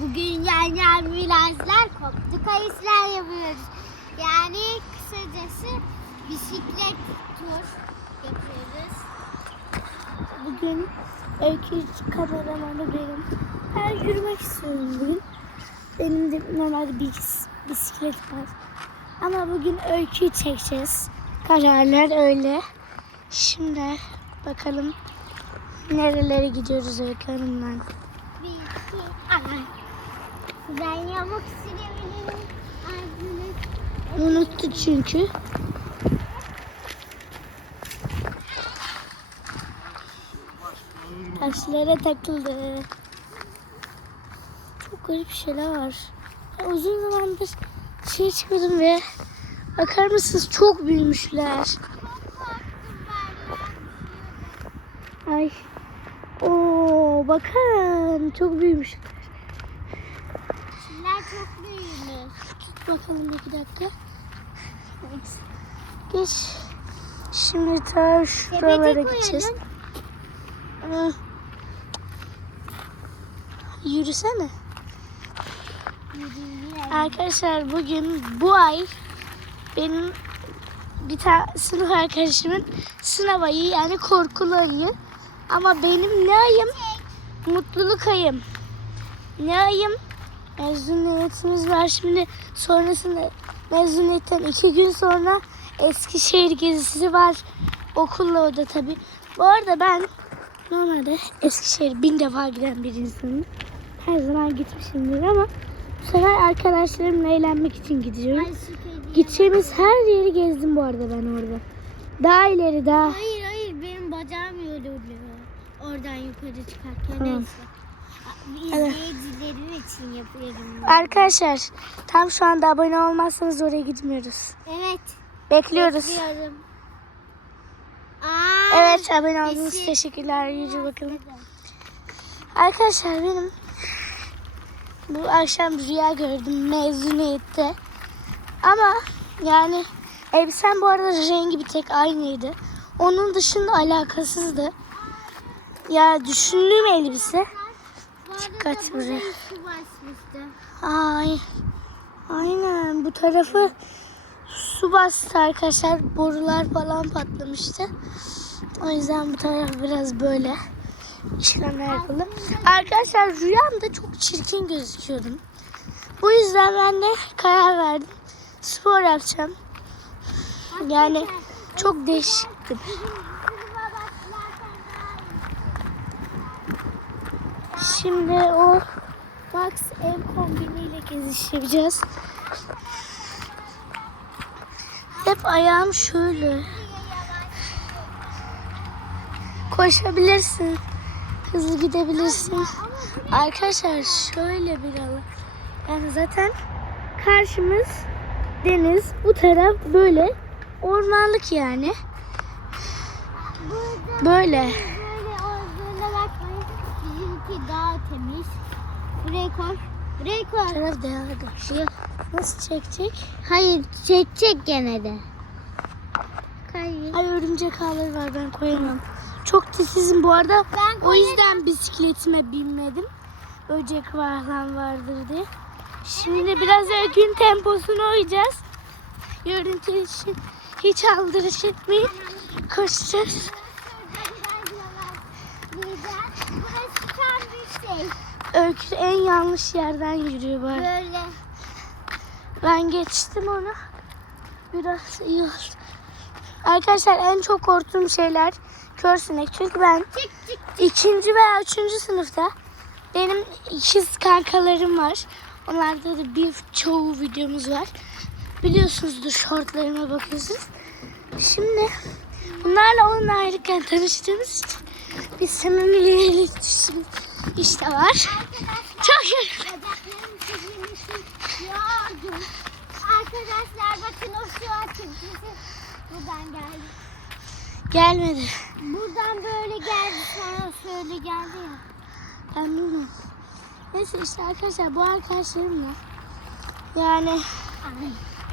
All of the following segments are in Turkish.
Bugün yan yan virajlar koptu kayısılar yapıyoruz. Yani kısacası bisiklet tur yapıyoruz. Bugün öykü kameramanı benim. Ben yürümek istiyorum bugün. Benim de normalde bir bisiklet var. Ama bugün öyküyü çekeceğiz. Kararlar öyle. Şimdi bakalım nerelere gidiyoruz Öykü Hanım'la. Bir, iki, ay. Ben yamuk sürebilirim. Unuttu çünkü. Taşlara takıldı. Çok garip şeyler var. Ben uzun zamandır şey çıkmadım ve bakar mısınız çok büyümüşler. Ay. Oo bakın çok büyümüş. Şunlar çok büyümüş. Tut bakalım iki dakika. Geç. Şimdi ta şuralara gideceğiz. Yürüsene. Yürüyelim. Arkadaşlar bugün bu ay benim bir tane sınıf arkadaşımın sınav ayı yani korkulu ayı. Ama benim ne ayım? Mutluluk ayım. Ne ayım? Mezuniyetimiz var şimdi. Sonrasında mezuniyetten iki gün sonra Eskişehir gezisi var. Okulla o da tabii. Bu arada ben normalde Eskişehir bin defa giden bir insanım. Her zaman gitmişimdir ama bu sefer arkadaşlarımla eğlenmek için gidiyorum. Ay. Gideceğimiz her yeri gezdim bu arada ben orada. Daha ileri daha. Hayır hayır benim bacağım yoruluyor. Oradan yukarı çıkarken Tamam. neyse. İzleyicilerim için yapıyorum. bunu. Arkadaşlar tam şu anda abone olmazsanız oraya gitmiyoruz. Evet. Bekliyoruz. Bekliyorum. Aa, Evet abone oldunuz. Kesin. Teşekkürler. Yüce bakalım. Arkadaşlar benim bu akşam rüya gördüm mezuniyette. Ama yani elbisem bu arada rengi bir tek aynıydı. Onun dışında alakasızdı. Ya düşündüğüm elbise. Dikkat buraya. Ay. Aynen bu tarafı su bastı arkadaşlar. Borular falan patlamıştı. O yüzden bu taraf biraz böyle işlemler yapıldı. Arkadaşlar rüyamda çok çirkin gözüküyordum. Bu yüzden ben de karar verdim. Spor yapacağım. Yani çok değişiktim. Kızıma başlarken daha iyi. Şimdi o Max ev kombiniyle geziş yapacağız. Hep ayağım şöyle. Koşabilirsin. Hızlı gidebilirsin. Arkadaşlar şöyle bir alan. Yani zaten karşımız deniz. Bu taraf böyle ormanlık yani. Böyle. Daha temiz. Buraya koy. Buraya Bu koy. taraf değerli. Nasıl çekecek? Hayır çekecek gene de. Kayın. Ay örümcek ağları var ben koyamam. Çok titizim bu arada. Ben o yüzden bisikletime binmedim. Böcek falan vardır diye. Şimdi biraz öykün temposuna uyacağız. Görüntü için hiç aldırış etmeyin. Koşacağız. Burası tam bir şey. Öykü en yanlış yerden yürüyor bari. Böyle. Ben geçtim onu. Biraz iyi oldu. Arkadaşlar en çok korktuğum şeyler kör sinek. Çünkü ben Çık çık. ikinci veya üçüncü sınıfta benim ikiz kankalarım var. Onlarda da bir çoğu videomuz var. Biliyorsunuzdur shortlarıma bakıyorsunuz. Şimdi bunlarla onunla ayrıken tanıştığımız için bir samimiyelik düşün işte var. Çok. Bacaklarım çizilmişim. Yordum. Arkadaşlar bakın o şu an çıktısı. Buradan geldi. Gelmedi. Buradan böyle geldi. Sonra şöyle geldi ya. Ben bilmiyorum. Neyse işte arkadaşlar bu arkadaşlarımla yani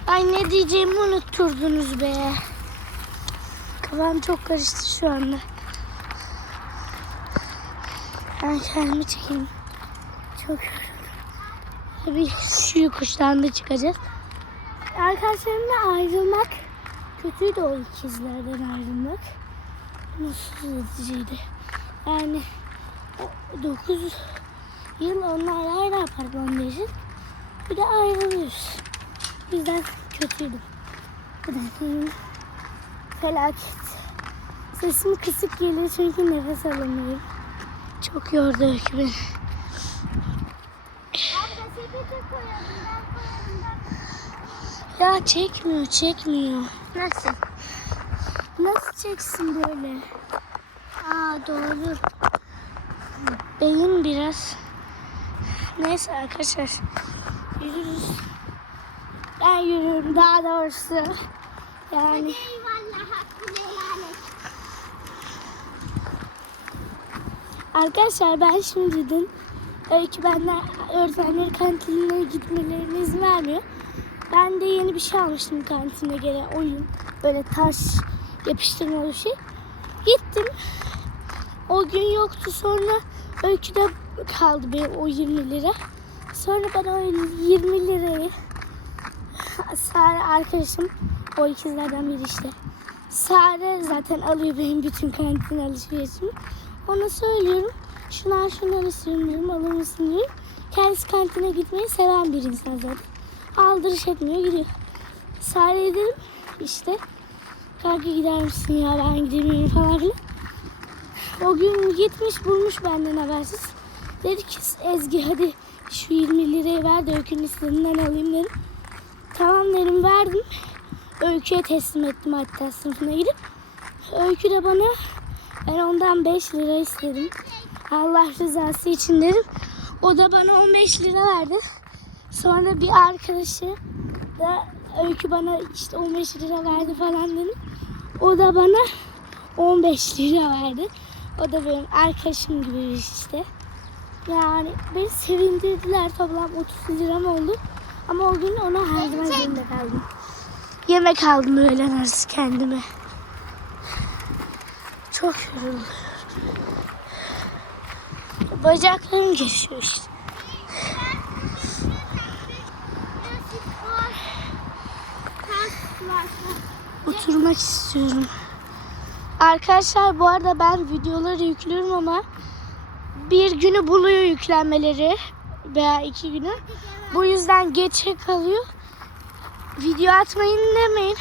ay ne diyeceğimi unutturdunuz be. Kafam çok karıştı şu anda. Ben kendimi çekeyim. Çok yoruldum. Tabii şu kuştan da çıkacağız. Arkadaşlarımla ayrılmak kötüydü o ikizlerden ayrılmak. Mutsuz ediciydi. Yani 9 yıl onlarla aynı apartmanda yaşadık. Bir de ayrılıyoruz. O yüzden kötüydü. Bu da felaket. Sesim kısık geliyor çünkü nefes alamıyorum. Çok yordu öykü beni. Ya çekmiyor, çekmiyor. Nasıl? Nasıl çeksin böyle? Aa doğru. Beyin biraz. Neyse arkadaşlar. Yürürüz. Ben yürüyorum daha doğrusu. Yani arkadaşlar ben şimdi dün Öykü benden öğretmenler kantinine gitmelerine izin vermiyor. Ben de yeni bir şey almıştım kantine gelen oyun. Böyle taş yapıştırmalı bir şey. Gittim. O gün yoktu sonra Öykü'de kaldı benim o 20 lira. Sonra ben o 20 lirayı Sare arkadaşım o ikizlerden biri işte. Sare zaten alıyor benim bütün kantin alışverişimi. Ona söylüyorum. Şunu al şunları istiyorum diyorum. Alır mısın diyorum. Kendisi kantine gitmeyi seven bir insan zaten. Aldırış etmiyor gidiyor. Sare'ye dedim işte. Kanka gider misin ya ben gidemiyorum falan filan. O gün gitmiş bulmuş benden habersiz. Dedi ki Ezgi hadi şu 20 lirayı ver de öykünün istediğinden alayım dedim. Tamam dedim verdim. Öykü'ye teslim ettim hatta sınıfına gidip. Öykü de bana ben ondan 5 lira istedim. Allah rızası için dedim. O da bana 15 lira verdi. Sonra bir arkadaşı da Öykü bana işte 15 lira verdi falan dedim. O da bana 15 lira verdi. O da benim arkadaşım gibi işte. Yani beni sevindirdiler toplam 30 liram oldu. Ama o gün ona harcamak zorunda kaldım. Yemek aldım öğlen arası kendime. Çok yoruldum. Bacaklarım geçiyor işte. Oturmak istiyorum. Arkadaşlar bu arada ben videoları yüklüyorum ama bir günü buluyor yüklenmeleri veya iki günü. Bu yüzden geçe kalıyor. Video atmayın demeyin.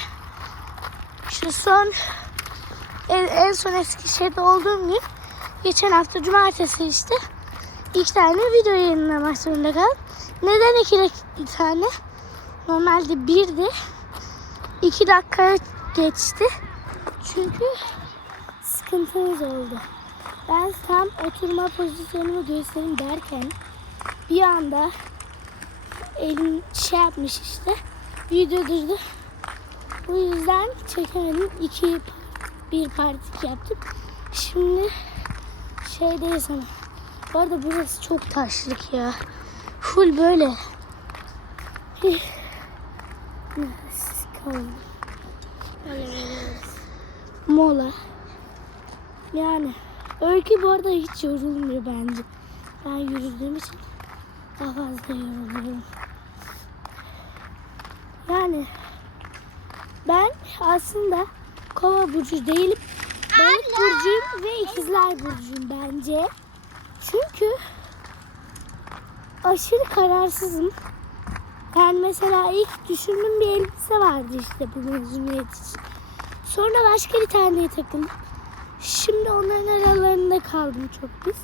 Şu son en, en son Eskişehir'de olduğum gün geçen hafta cumartesi işte iki tane video yayınlamak zorunda kaldım. Neden iki, tane? Normalde birdi. İki dakika geçti. Çünkü sıkıntımız oldu. Ben tam oturma pozisyonumu göstereyim derken bir anda elim şey yapmış işte. Video durdu. Bu yüzden çekemedim. İki bir partik yaptım. Şimdi şeydeyiz ama. Bu arada burası çok taşlık ya. Full böyle. Mola. Yani Öykü bu arada hiç yorulmuyor bence. Ben yürüdüğüm için daha fazla yoruluyorum. Yani ben aslında kova burcu değilim. Balık burcuyum ve ikizler burcuyum bence. Çünkü aşırı kararsızım. Yani mesela ilk düşündüğüm bir elbise vardı işte bu mezuniyet için. Sonra başka bir taneye takıldım. Şimdi onların aralarında kaldım çok pis.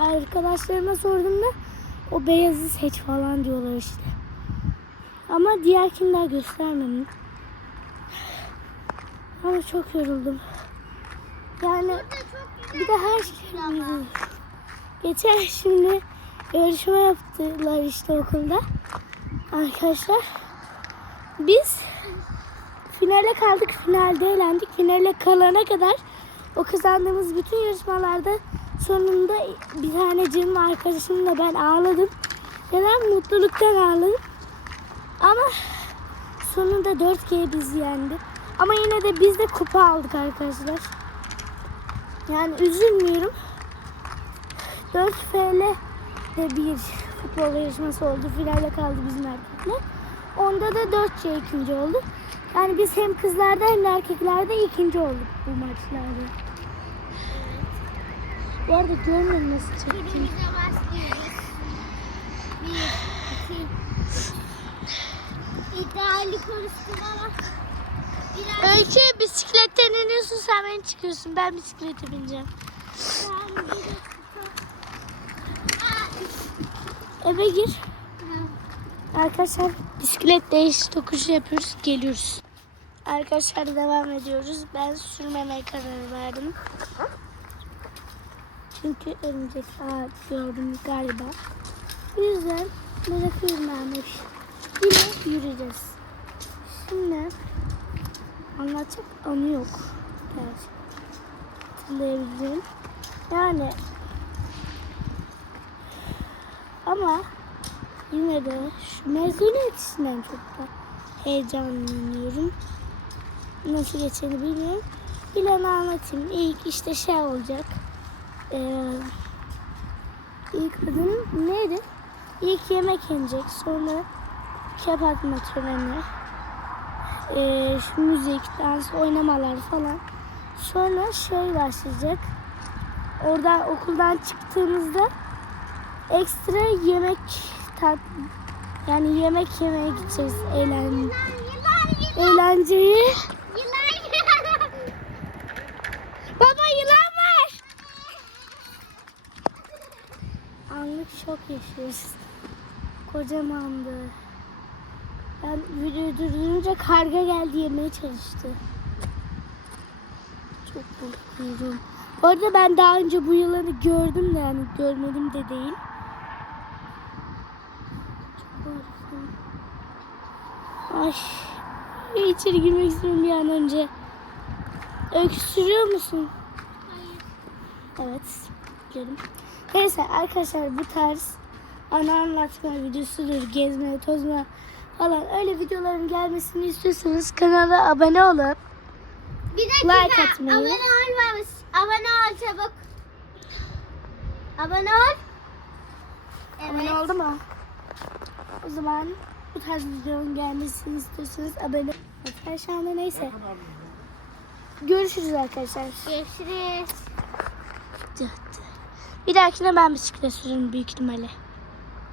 Arkadaşlarıma sorduğumda o beyazı seç falan diyorlar işte. Ama diğerkinden göstermedim. Ama çok yoruldum. Yani bir de her şey Geçen şimdi yarışma yaptılar işte okulda. Arkadaşlar biz finale kaldık. Finalde eğlendik. Finale kalana kadar o kazandığımız bütün yarışmalarda sonunda bir tane canım arkadaşımla ben ağladım. Neden? Mutluluktan ağladım. Ama sonunda 4G bizi yendi. Ama yine de biz de kupa aldık arkadaşlar. Yani üzülmüyorum. 4 FL de bir futbol yarışması oldu. Finale kaldı bizim erkekler. Onda da 4 ikinci oldu. Yani biz hem kızlarda hem de erkeklerde ikinci olduk bu maçlarda. Bu arada görmüyorum nasıl çektiğimi. Bir, iki, üç. İddialı konuştum ama Öykü bisikletten iniyorsun sen beni çıkıyorsun. Ben bisiklete bineceğim. Eve gir. Arkadaşlar bisiklet değiş tokuşu yapıyoruz. Geliyoruz. Arkadaşlar devam ediyoruz. Ben sürmemeye karar verdim. Çünkü örümcek ağ gördüm galiba. O yüzden bırakıyorum ben. Yine yürüyeceğiz. Şimdi anlatacak anı yok. Evet. Hatırlayabileceğim. Yani ama yine de şu mezuniyet işinden çok da heyecanlanıyorum. Nasıl geçeni bilmiyorum. Bilen anlatayım. İlk işte şey olacak. Ee, ilk adım neydi? İlk yemek yenecek. Sonra kep atma. Şu müzik, dans, oynamalar falan. Sonra şey başlayacak. Oradan okuldan çıktığımızda ekstra yemek tat yani yemek yemeye gideceğiz eğlen yılan, eğlenceyi. Baba yılan var. Anlık şok yaşıyoruz. Kocamandı. Ben videoyu durdurunca karga geldi yemeye çalıştı. Çok korkuyorum. Bu arada ben daha önce bu yılanı gördüm de yani görmedim de değil. Çok korkuyorum. Ay. İçeri girmek istiyorum bir an önce. Öykü sürüyor musun? Hayır. Evet. Biliyorum. Neyse arkadaşlar bu tarz ana anlatma videosudur. Gezme, tozma falan öyle videoların gelmesini istiyorsanız kanala abone olun. Bir dakika. Like atmayı. Abone olmamış. Abone ol çabuk. Abone ol. Evet. Abone oldu mu? O zaman bu tarz videonun gelmesini istiyorsanız abone Arkadaşlar da neyse. Görüşürüz arkadaşlar. Görüşürüz. Bir dahakine ben bisiklet sürürüm büyük ihtimalle.